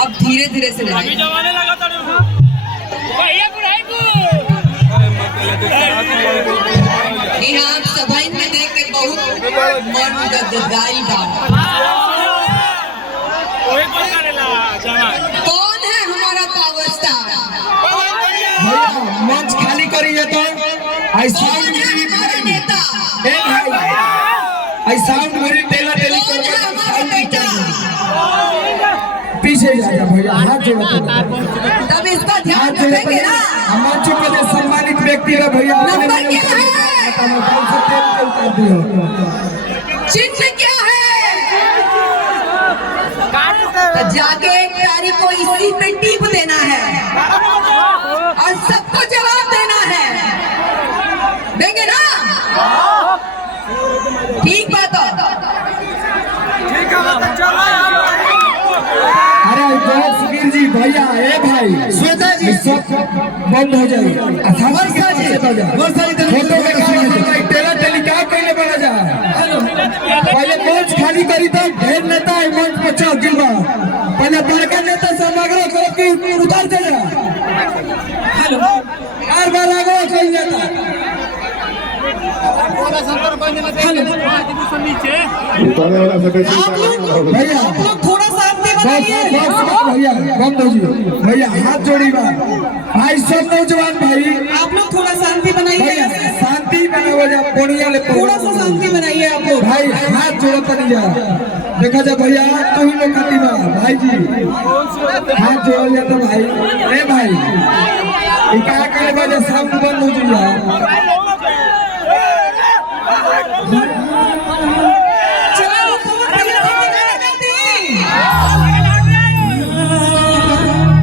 अब धीरे धीरे से अभी जमाने लगा था यहाँ आप सभाई में देख के बहुत मन गदगदाई बा। कौन है हमारा पावर स्टार? मंच खाली करी तो कौन है हमारा नेता? साउंड मेरी टेला टेली कौन है हमारा बेटा? पीछे जाएगा भैया, हाथ जोड़ो तब इसका ध्यान रखेंगे ना। मंच पर सम्मानित व्यक्ति है भैया। नंबर क्या है? चिन्ह क्या है? तो जाके एक तारीख को इसी पे टीप देना है और सबको जवाब देना है। देंगे ना? ठीक बात हो। अरे सुबीर जी भैया, ए भाई श्वेता जी सब बंद हो जाए। टेला टेली क्या कहने पड़ा जा। पहले मंच खाली करी तो ढेर नेता है मंच पर चल गिरवा। पहले बड़का नेता से आग्रह करो कि उतार दे जा। हेलो हर बार आग्रह कही जाता। भैया थोड़ा शांति बनाइए। भैया बंद हो जी भैया, हाथ जोड़ी बात भाई। सब नौजवान भाई आप लोग थोड़ा शांति बनाइए। शांति बनाओ जा, बोनिया ले थोड़ा सा शांति बनाइए आप लोग। भाई हाथ जोड़ो तनी जा। देखा जा भैया, तू ही लोग खाती बा भाई जी, हाथ जोड़ जा तो भाई। ए भाई ये क्या करे बजे साउंड बंद हो जी।